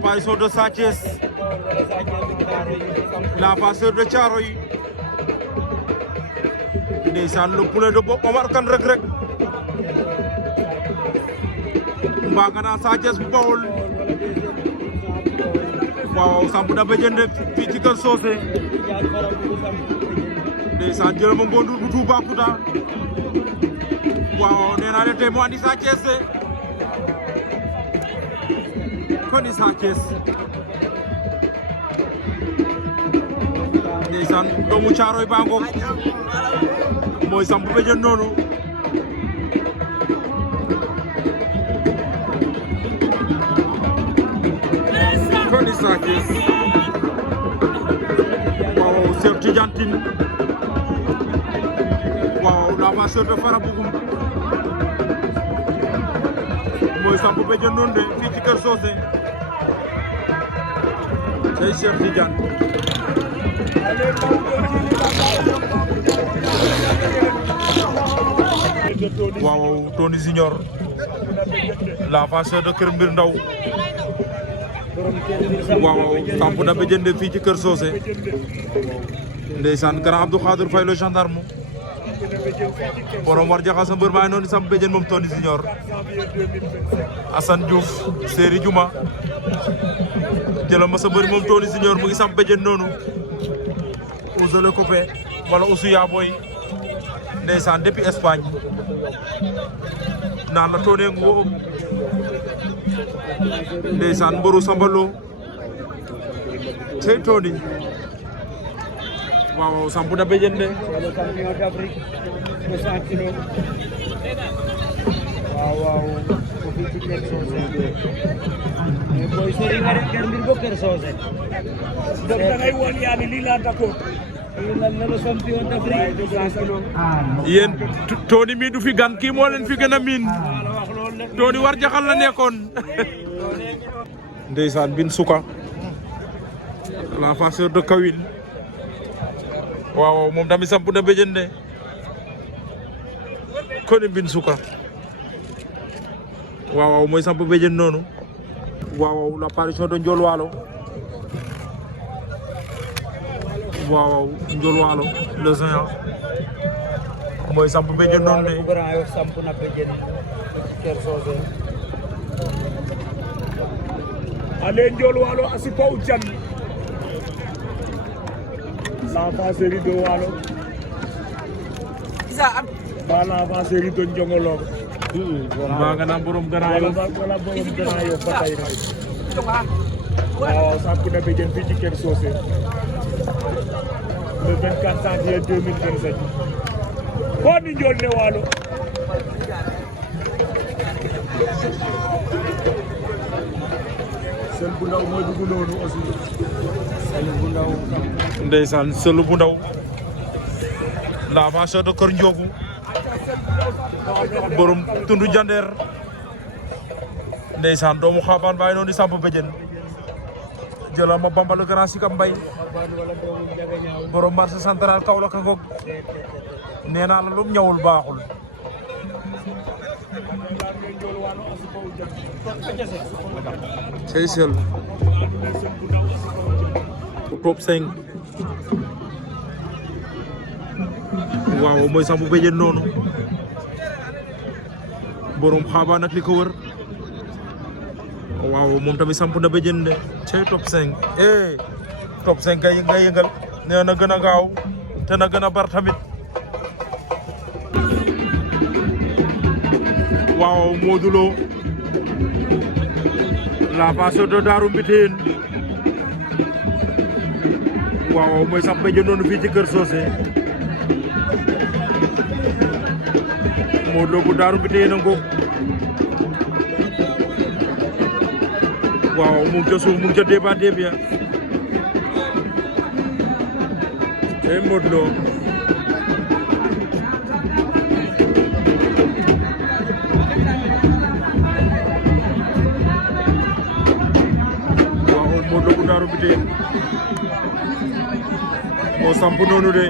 l'apparition de Sa Thiès, la passeur de Thiaroye. Ndeysaan le poulet de Bopp Omar Kane Reug Reug mbaa nga naan Sa Thiès bu Bawol. waaw samp na béjjën de fii ci Kër Socé. ndeysaan jëlama Ngondur bu Toubacouta. waaw nee naa leen tey mu andi Sa Thiès de kon ni Sa Thiès. ndeysaan doomu Thiaroye baa ngoog mooy samp béjjën noonu. kon ni Sa Thiès. waaw Cheikh Tidiane Tine. waaw l'avanceur de Farabougum mooy samp béjjën noonu de fii ci Kër Socé. tey Cheikh Tidiane. waaw Tony Junior l'avanceur de Kër Mbir Ndaw. waaw samp na béjjën de fii ci Kër Socé. ndeysaan grand Abdou Khadir Faye le gendarme. borom war jaxasa mbër maa ngi noonu samp béjjën moom Tony Junior. Assane Diouf Séri Juma jëlal ma sa mbër moom Tony Junior mu ngi samp béjjën noonu. Ousse le copain wala Oussou Yaboy ndeysaan depuis Espagne naan la Tony ngu wo ndeysaan mbëru Sambalo cey Tony. waaw samp na béjjën de. waaw fii ci Kër Socé mais booy sori nga rek Kër Mbir ba Kër Socé. donc da ngay woon yaa ni lii laa d'accord. le champion d'Afrique. yéen Tony mii du fi gan kii moo leen fi gën a miin. Tony war jaxal la nekkoon. ndeysaan bin suka la passeur de Kawil. waaw moom tamit samp na béjjën de koni bin suka. waaw mooy samp béjjën noonu. waaw l'apparition de Ndiol Walo. waaw Ndiol Walo le géant mooy samp béjjën noonu de. Grand Yoff samp na béjjën Kër Socé. ale Ndiol Walo Asipaw Jan l'avanceur de Walo ba l'avanceur de Njongolor. maa nga naan borom Grand Yoff. wala borom Grand Yoff ba tey nag. waaw samp na béjjën fii ci Kër Socé le 24 janvier 2027. boo ni Ndiol ne Walo. sel bu ndaw mooy dugg noonu aussi. sel bu ndaw. ndeysaan selu bu ndaw l'avanceur de Kër Ndiogu borom tundu jandeer. ndeysaan doomu xaabaan bàyyi noonu di samp béjjën jëlal ma Bamba le grand Sikam Mbay borom marché central Kaolack a ngoog nee naa la lum ñëwul baaxul. Seychelles top 5 waaw mooy samp béjjën noonu borom xaabaan ak li ko wër. waaw moom tamit samp na béjjën de cey top 5 top 5 nga yëngal nee na gën a gaaw te na gën a bar tamit. waaw Modou Lo l'avanceur de Darou Mbitène. waaw mooy samp béjjën noonu fii ci Kër Socé. Modou Lo bu Darou Mbitène a ngoog. waaw mu ngi ca suuf mu ngi ca débat ya tey Modou Lo. waaw Modou Lo bu Darou Mbitène moo samp noonu de.